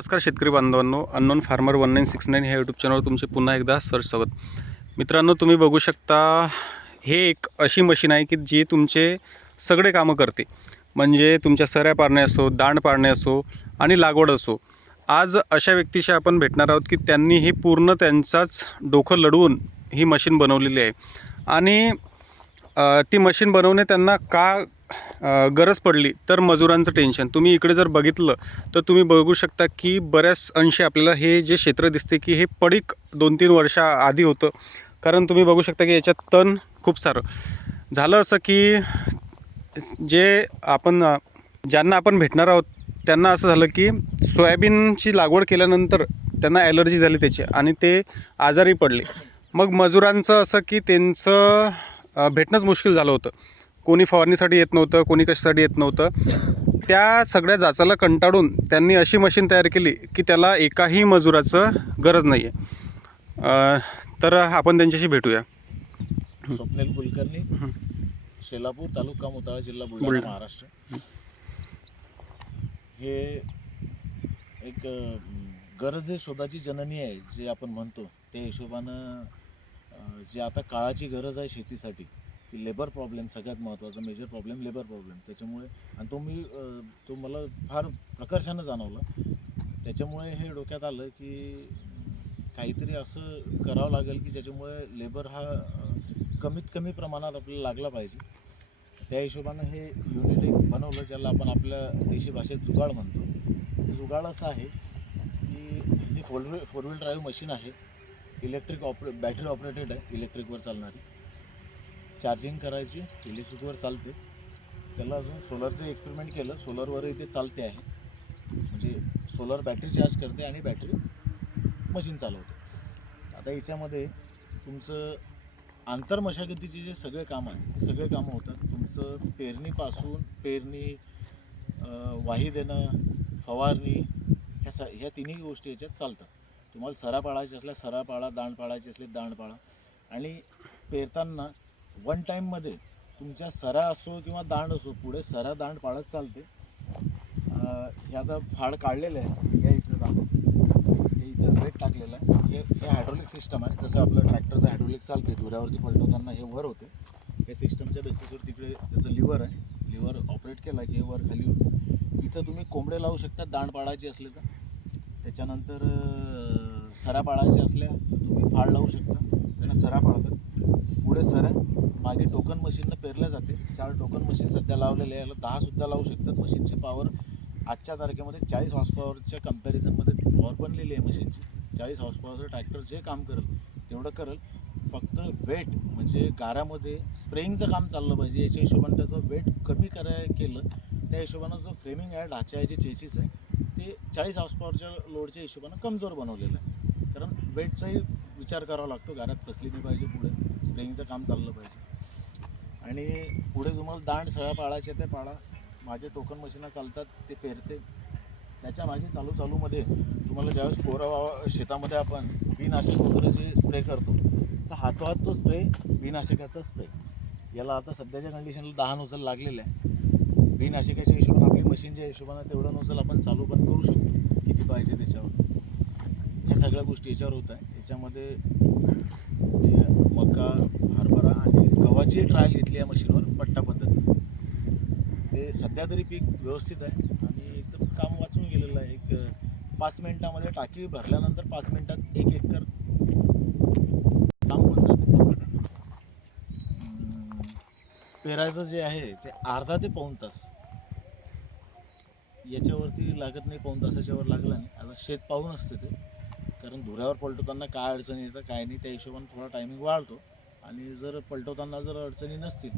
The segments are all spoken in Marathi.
नमस्कार शेतकरी बांधवांनो, अननोन फार्मर 1969 ह्या यूट्यूब चॅनलवर तुमचे पुन्हा एकदा स्वागत. मित्रांनो, तुम्ही बघू शकता, हे एक अशी मशीन आहे की जी तुमचे सगळे कामं करते. म्हणजे तुमच्या सऱ्या पाडणे असो, दांड पाडणे असो आणि लागवड असो. आज अशा व्यक्तीशी आपण भेटणार आहोत की त्यांनी ही पूर्ण त्यांचाच डोकं लढवून ही मशीन बनवलेली आहे. आणि ती मशीन बनवणे त्यांना का गरज पडली तर मजुरांचं टेन्शन. तुम्ही इकडे जर बघितलं तर तुम्ही बघू शकता की बऱ्याच अंशी आपल्याला हे जे क्षेत्र दिसते की हे पडीक 2-3 वर्षाआधी होतं. कारण तुम्ही बघू शकता की याच्यात तण खूप सारं झालं. असं की जे आपण ज्यांना आपण भेटणार आहोत त्यांना असं झालं की सोयाबीनची लागवड केल्यानंतर त्यांना ॲलर्जी झाली त्याची आणि ते आजारी पडले. मग मजुरांचं असं की त्यांचं भेटणंच मुश्किल झालं होतं. कोणी फवारणीसाठी येत नव्हतं, कोणी कशासाठी येत नव्हतं. त्या सगळ्या जाचाला कंटाळून त्यांनी अशी मशीन तयार केली की त्याला एकाही मजुराचं गरज नाही आहे. तर आपण त्यांच्याशी भेटूया. स्वप्नील कुलकर्णी, शेलापूर, तालुका मोताळा, जिल्हा बुलढाणा, महाराष्ट्र. हे एक गरज शोधाची जननी आहे जे आपण म्हणतो. त्या हिशोबानं जे आता काळाची गरज आहे शेतीसाठी, की लेबर प्रॉब्लेम सगळ्यात महत्त्वाचा मेजर प्रॉब्लेम लेबर प्रॉब्लेम. त्याच्यामुळे आणि तो मला फार प्रकर्षानं जाणवला. त्याच्यामुळे हे डोक्यात आलं की काहीतरी असं करावं लागेल की ज्याच्यामुळे लेबर हा कमीत कमी प्रमाणात आपल्याला लागला पाहिजे. त्या हिशोबानं हे युनिट एक बनवलं, ज्याला आपण आपल्या देशी भाषेत जुगाड म्हणतो. जुगाड असं आहे की ही फोर व्हील ड्राईव्ह मशीन आहे. बॅटरी ऑपरेटेड आहे, इलेक्ट्रिकवर चालणारी. चार्जिंग करायची, इलेक्ट्रिकवर चालते. त्याला अजून सोलरचं एक्सपेरिमेंट केलं, सोलरवरही ते चालते आहे. म्हणजे सोलर बॅटरी चार्ज करते आणि बॅटरी मशीन चालवते. आता याच्यामध्ये तुमचं आंतरमशागतीचे जे सगळे कामं आहे ते सगळे कामं होतात. तुमचं पेरणी, वाही देणं, फवारणी, ह्या तिन्ही गोष्टी याच्यात चालतात. तुम्हाला सरा पाळायचे असल्या सरा पाळा, दांड पाळायचे असले दांड पाळा. आणि पेरताना वन टाईममध्ये तुमच्या सरा असो किंवा दांड असो, पुढे सरा दांड पाळत चालते. हे आता फाड काढलेलं आहे, या इथं दाखव, हे इथं वेट टाकलेलं आहे. हे हायड्रोलिक सिस्टम आहे. जसं आपलं ट्रॅक्टरचं हायड्रोलिक चालते, धुऱ्यावरती पलटवताना हे वर होते. या सिस्टमच्या बेसिसवर तिकडे त्याचं लिव्हर आहे. लिव्हर ऑपरेट केला की हे वर खाली होतं. इथं तुम्ही कोंबडे लावू शकता दांड पाळायचे असले तर. त्याच्यानंतर सरा पाळायचे असल्या तर तुम्ही फाड लावू शकता, त्यांना सरा पाळतात. पुढे सऱ्या, मागे टोकन मशीननं पेरल्या जाते. 4 टोकन मशीन सध्या लावलेले आहे. याला 10सुद्धा लावू शकतात. मशीनची पॉवर आजच्या तारखेमध्ये 40 हॉर्स पॉवरच्या कम्पॅरिझनमध्ये पॉवर बनलेली आहे मशीनची. 40 हॉर्स पॉवरचं ट्रॅक्टर जे काम करेल तेवढं करेल. फक्त वेट म्हणजे गाऱ्यामध्ये स्प्रेइंगचं काम चाललं पाहिजे, याच्या हिशोबाने त्याचं वेट कमी केलं. त्या हिशोबानं जो फ्रेमिंग आहे, ढाचा आहे, जे चेसिस आहे, ते 40 हॉर्स पॉवरच्या लोडच्या हिशोबानं कमजोर बनवलेलं आहे. कारण वेटचाही विचार करावा लागतो, गाऱ्यात फसली नाही पाहिजे, पुढे स्प्रेइंगचं काम चाललं पाहिजे. आणि पुढे तुम्हाला दांड सळा पाळायचे ते पाळा. मागे टोकन मशीनं चालतात, ते पेरते. त्याच्या मागे चालूमध्ये तुम्हाला ज्यावेळेस शेतामध्ये आपण बीनाशक वगैरे जे स्प्रे करतो, तर हातोहात तो स्प्रे बीनाशकाचा स्प्रे. याला आता सध्याच्या कंडिशनला 10 नोझल लागलेलं आहे. बीनाशकाच्या हिशोबाने आपली मशीनच्या हिशोबाने तेवढं नोझल आपण चालू पण करू शकतो, किती पाहिजे त्याच्यावर. ह्या सगळ्या गोष्टी याच्यावर होत आहे. याच्यामध्ये मका, हरभरा आणि गव्हाची ट्रायल घेतली आहे मशीनवर पट्टा पद्धती. ते सध्या तरी पीक व्यवस्थित आहे आणि एकदम काम वाचून गेलेलं आहे. एक 5 मिनिटामध्ये टाकी भरल्यानंतर 5 मिनिटात 1 एकर काम होऊन जाते. पेरायचं जे आहे ते अर्धा ते पाऊण तास, याच्यावरती लागत नाही. पाऊण तासाच्या वर लागला नाही. आता शेत पाहून असते ते, कारण धुऱ्यावर पलटवताना काय अडचणी येतं काय नाही, त्या हिशोबाने थोडा टायमिंग वाढतो. आणि जर पलटवताना जर अडचणी नसतील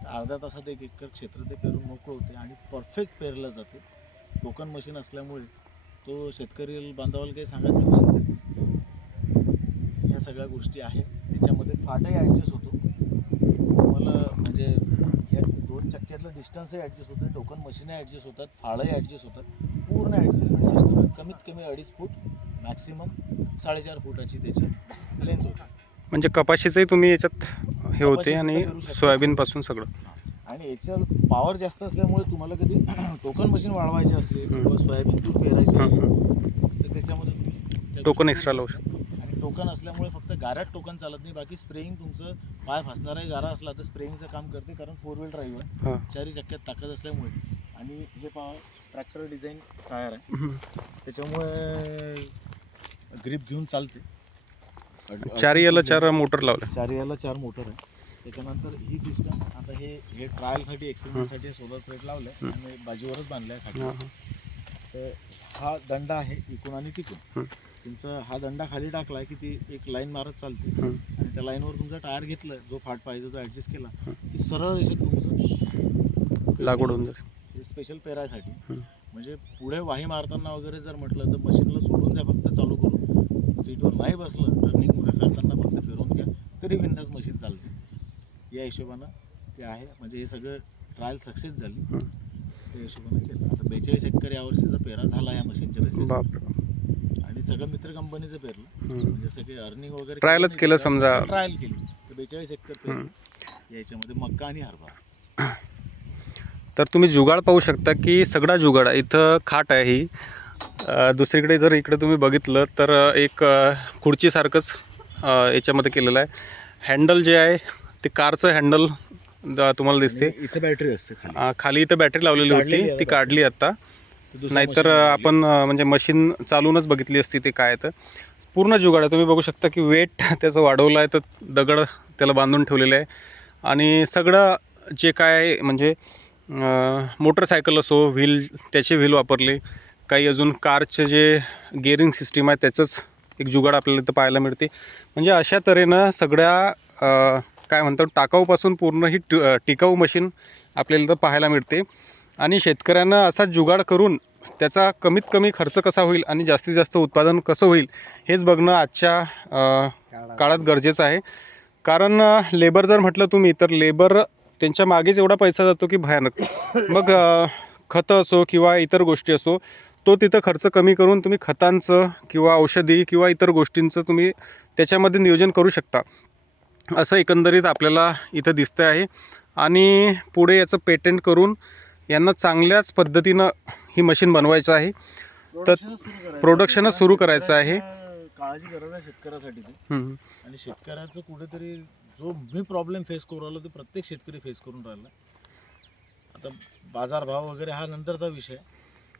तर अर्ध्या तासात 1 एकर क्षेत्र ते पेरून मोकळं होते आणि परफेक्ट पेरलं जाते. टोकन मशीन असल्यामुळे तो शेतकरी बांधवाला काही सांगायचं विषय नाही. या सगळ्या गोष्टी आहेत. त्याच्यामध्ये फाटही ॲडजस्ट होतो तुम्हाला, म्हणजे या 2 चक्क्यातलं डिस्टन्सही ॲडजस्ट होतं, टोकन मशीनही ॲडजस्ट होतात, फाळही ॲडजस्ट होतात. पूर्ण ॲडजस्टमेंट सिस्टम आहे. कमीत कमी 2.5 फूट, मॅक्सिमम 4.5 फुटाची त्याची लेंथ होती. म्हणजे कपाशीचंही तुम्ही याच्यात हे होते आणि सोयाबीनपासून सगळं. आणि याच्यावर पॉवर जास्त असल्यामुळे तुम्हाला कधी टोकन मशीन वाढवायची असली किंवा सोयाबीन तूर पेरायची आहे त्या टोकन गोष्टी एक्स्ट्रा करू लावू शकता. आणि टोकन असल्यामुळे फक्त गाऱ्यात टोकन चालत नाही, बाकी स्प्रेइंग तुमचं पाय फसणाराही गारा असला तर स्प्रेइंगचं काम करते, कारण 4 व्हील ड्राईव्ह आहे, हां. चारी चक्क्यात ताकद असल्यामुळे. आणि हे पहा ट्रॅक्टर डिझाईन टायर आहे, त्याच्यामुळे ग्रिप घेऊन चालते. चारी याला 4 मोटर लावले. चार याला 4 मोटर आहे. त्याच्यानंतर ही सिस्टम आता हे ट्रायलसाठी एक्सपेरिमेंटसाठी सोलर प्लेट लावलं आणि बाजीवरच बांधलं आहे खाली. हां, हां. तर हा दंडा आहे इकून आणि तिकून. तुमचा हा दंडा खाली टाकला की ती एक लाईन मारत चालते, आणि त्या लाईनवर तुमचा टायर घेतलं, जो फाट पाहिजे तो ॲडजस्ट केला की सरळ रेषेत तुमचं लागवड होऊन जाते. स्पेशल पेरायसाठी. म्हणजे पुढे वाही मारताना वगैरे जर म्हटलं तर मशीनला सोडून द्या फक्त चालू करून, सीटवर नाही बसलं टर्निंग वगैरे करताना फक्त फिरवून घ्या तरी बिंदास मशीन चालते. या हिशोबानं ते आहे. म्हणजे हे सगळं ट्रायल सक्सेस झाली, त्या हिशोबानं केलं. आता 42 एकर यावर्षीचा पेरा झाला या मशीनच्या बेसिस, बापरे. आणि सगळं मित्र कंपनीचं पेरलं. म्हणजे सगळे अर्निंग वगैरे ट्रायलच केलं समजा. ट्रायल केली तर 42 एकर पेरलं. याच्यामध्ये मक्का आणि हरभरा. तर तुम्ही जुगाड पाहू शकता की सगळा जुगाड आहे. इथं खाट आहे ही. दुसरीकडे जर इकडे तुम्ही बघितलं तर एक खुर्चीसारखंच याच्यामध्ये केलेलं आहे. हँडल जे आहे ते कारचं हँडल तुम्हाला दिसते. इथं बॅटरी असते खाली. खाली इथं बॅटरी लावलेली होती, ती काढली आता. नाहीतर आपण म्हणजे मशीन चालूनच बघितली असती ते काय. तर पूर्ण जुगाड आहे. तुम्ही बघू शकता की वेट त्याचं वाढवलं आहे, तर दगड त्याला बांधून ठेवलेलं आहे. आणि सगळं जे काय म्हणजे मोटरसायकल असो, व्हील त्याचे व्हील वापरले, काही अजून कारचे जे गिअरिंग सिस्टीम आहे त्याचंच एक जुगाड आपल्याला इथं पाहायला मिळते. म्हणजे अशा तऱ्हेनं सगळ्या काय म्हणतात टाकाऊपासून पूर्ण ही टिकाऊ मशीन आपल्याला इथं पाहायला मिळते. आणि शेतकऱ्यांना असा जुगाड करून त्याचा कमीत कमी खर्च कसा होईल आणि जास्तीत जास्त उत्पादन कसं होईल हेच बघणं आजच्या काळात गरजेचं आहे. कारण लेबर जर म्हटलं तुम्ही तर लेबर त्यांच्या मागेच एवढा पैसा जातो की भयानक. मग खतं असो किंवा इतर गोष्टी असो, तो तिथं खर्च कमी करून तुम्ही खतांचं किंवा औषधी किंवा इतर गोष्टींचं तुम्ही त्याच्यामध्ये नियोजन करू शकता, असं एकंदरीत आपल्याला इथं दिसतं आहे. आणि पुढे याचं पेटेंट करून यांना चांगल्याच पद्धतीनं ही मशीन बनवायचं आहे. तर प्रोडक्शनच सुरू करायचं आहे. काळाची गरज आहे शेतकऱ्यासाठी ते. आणि शेतकऱ्याचं कुठेतरी जो मी प्रॉब्लेम फेस करू राहिलो ते प्रत्येक शेतकरी फेस करून राहिला. आता बाजारभाव वगैरे हा नंतरचा विषय,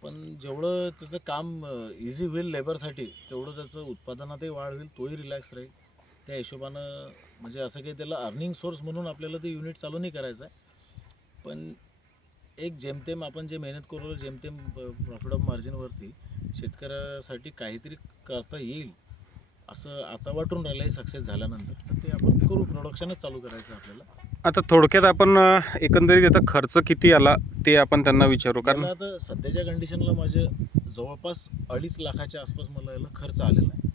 पण जेवढं त्याचं काम इझी होईल लेबरसाठी तेवढं त्याचं उत्पादनातही वाढ होईल, तोही रिलॅक्स राहील. त्या हिशोबानं म्हणजे असं काही त्याला अर्निंग सोर्स म्हणून आपल्याला ते युनिट चालू नाही करायचं आहे, पण एक जेमतेम आपण जे मेहनत करू जेमतेम प्रॉफिट ऑफ मार्जिनवरती शेतकऱ्यासाठी काहीतरी करता येईल असं आता वाटून राहिलं आहे. सक्सेस झाल्यानंतर तर ते आपण करू, प्रोडक्शनच चालू करायचं आपल्याला. आता थोडक्यात आपण एकंदरीत आता खर्च किती आला ते आपण त्यांना विचारू. कारण आता सध्याच्या कंडिशनला माझे जवळपास 2.5 लाखाच्या आसपास मला याला खर्च आलेला आहे.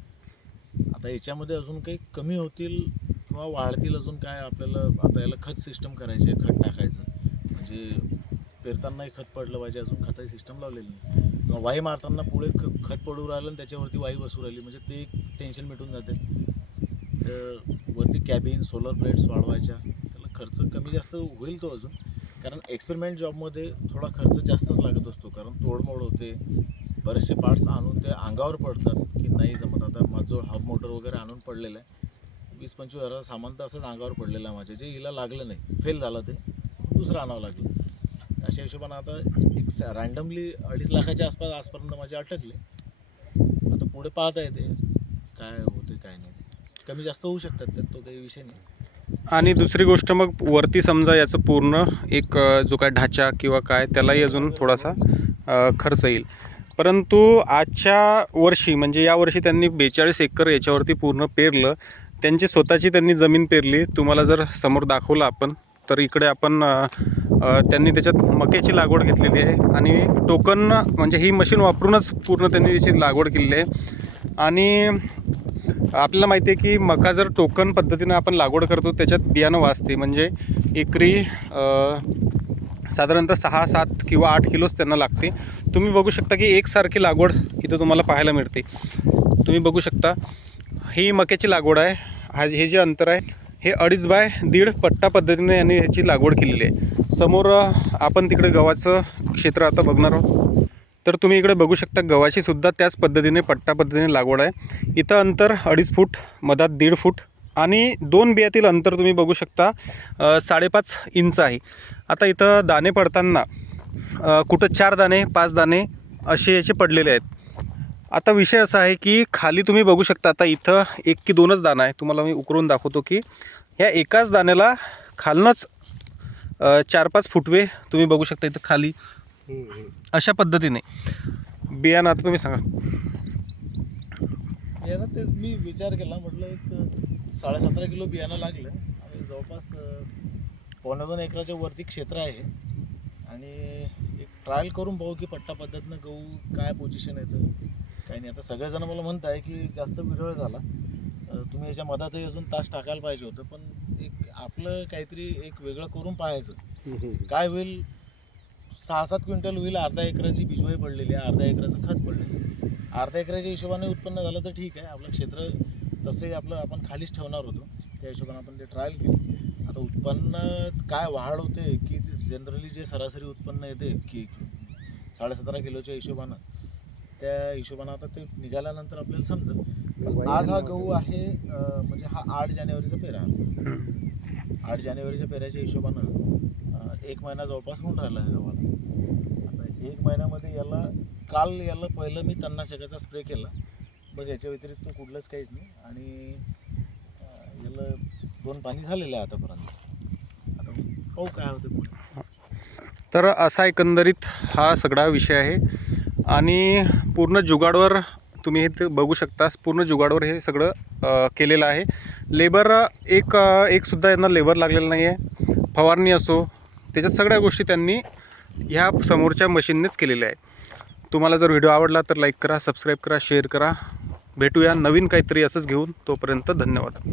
आता याच्यामध्ये अजून काही कमी होतील किंवा वाढतील अजून काय आपल्याला. आता याला खत सिस्टम करायचे, खत टाकायचं, म्हणजे पेरतानाही खत पडलं पाहिजे, अजून खताची सिस्टम लावलेली नाही. किंवा वाही मारताना पुढे खत पडू राहिलं आणि त्याच्यावरती वाही बसू राहिली, म्हणजे ते एक टेन्शन मिटून जाते. तर वरती कॅबिन सोलर प्लेट्स वाढवायच्या, त्याला खर्च कमी जास्त होईल तो अजून. कारण एक्सपेरिमेंट जॉबमध्ये थोडा खर्च जास्तच लागत असतो, कारण तोडमोड होते, बरेचसे पार्ट्स आणून ते अंगावर पडतात की नाही जमत. आता माझं जो हब मोटर वगैरे आणून पडलेलं आहे, 20-25 हजाराचं सामान तर असंच अंगावर पडलेलं आहे माझे, जे हिला लागलं नाही, फेल झालं, ते दुसरं आणावं लागलं. अशा हिशोबानं आता एक रँडमली 2.5 लाखाच्या आसपर्यंत माझे अटकले. आता पुढे पाहता येते काय होते काय नाही, कमी जास्त होऊ शकतात, त्यात तो काही विषय नाही. आणि दुसरी गोष्ट मग वरती समजा याचं पूर्ण एक जो काय ढाचा किंवा काय त्यालाही अजून थोडासा खर्च येईल. परंतु आजच्या वर्षी म्हणजे यावर्षी त्यांनी 42 एकर याच्यावरती पूर्ण पेरलं. त्यांची स्वतःची त्यांनी जमीन पेरली. तुम्हाला जर समोर दाखवलं आपण तर इकडे आपण त्यांनी त्याच्यात मक्याची लागवड घेतलेली आहे. आणि टोकन म्हणजे ही मशीन वापरूनच पूर्ण त्यांनी त्याची लागवड केलेली आहे. आणि आपल्याला माहिती आहे की मका जर टोकन पद्धतीनं आपण लागवड करतो त्याच्यात बियाणं वाचते. म्हणजे एकरी साधारणतः 6-7 किंवा 8 किलोच त्यांना लागते. तुम्ही बघू शकता की एकसारखी लागवड इथं तुम्हाला पाहायला मिळते. तुम्ही बघू शकता ही मक्याची लागवड आहे. हे जे अंतर आहे हे 2.5 बाय 1.5 पट्टा पद्धतीने यांनी ह्याची लागवड केलेली आहे. समोर आपण तिकडे गव्हाचं क्षेत्र आता बघणार आहोत. तर तुम्ही इकडे बघू शकता गव्हाची सुद्धा त्याच पद्धतीने पट्टा पद्धतीने लागवड आहे. इथं अंतर 2.5 फूट, मधात 1.5 फूट आणि 2 बियातील अंतर तुम्ही बघू शकता 5.5 इंच आहे. आता इथं दाणे पडताना कुठं 4 दाणे 5 दाणे असे याचे पडलेले आहेत. आता विषय असा आहे की खाली तुम्ही बघू शकता, आता इथं 1 की 2च दाणा आहे. तुम्हाला मी उकरून दाखवतो की ह्या एकाच दाण्याला खालनंच 4-5 फुटवे तुम्ही बघू शकता इथं खाली अशा पद्धतीने बियाणं. आता तुम्ही सांगा. बियाणं तेच मी विचार केला, म्हटलं एक 17.5 किलो बियाणं लागलं आणि जवळपास 1.25 एकराच्या वरती क्षेत्र आहे आणि एक ट्रायल करून पाहू की पट्टा पद्धतीनं गहू काय पोझिशन येतं काही नाही. आता सगळेजण मला म्हणत आहे की जास्त विरळ झाला, तुम्ही याच्या मधातही अजून तास टाकायला पाहिजे होतं, पण एक आपलं काहीतरी एक वेगळं करून पाहायचं काय होईल. 6-7 क्विंटल होईल. अर्धा एकराची बिजवाई पडलेली आहे, अर्धा एकराचं खत पडलेलं आहे. अर्धा एकराच्या हिशोबाने उत्पन्न झालं तर ठीक आहे. आपलं क्षेत्र तसंही आपलं आपण खालीच ठेवणार होतो, त्या हिशोबाने आपण ते ट्रायल केली. आता उत्पन्न काय वाढ होते की जनरली जे सरासरी उत्पन्न येते की 17.5 किलोच्या हिशोबानं, त्या हिशोबानं आता ते निघाल्यानंतर आपल्याला समजेल. आज हा गहू आहे म्हणजे हा 8 जानेवारीचा पेरा. 8 जानेवारीच्या पेऱ्याच्या हिशोबानं 1 महिना जवळपास होऊन राहिला आहे गव्हाला. आता 1 महिन्यामध्ये याला पहिलं मी तणनाशकाचा स्प्रे केला, बस. याच्या व्यतिरिक्त कुठलंच काहीच नाही. आणि याला 2 पाणी झालेलं आहे आतापर्यंत. आता पाहू काय होतं पुढे. तर असा एकंदरीत हा सगळा विषय आहे आणि पूर्ण जुगाडवर तुम्ही हे बघू शकता. पूर्ण जुगाडवर हे सगळं केलेलं आहे. लेबर एक सुद्धा यांना लेबर लागलेलं नाही आहे. फवारणी असो त्याच्यात सगळ्या गोष्टी त्यांनी ह्या समोरच्या मशीननेच केलेल्या आहे. तुम्हाला जर व्हिडिओ आवडला तर लाईक करा, सबस्क्राईब करा, शेअर करा. भेटूया नवीन काहीतरी असंच घेऊन. तोपर्यंत धन्यवाद.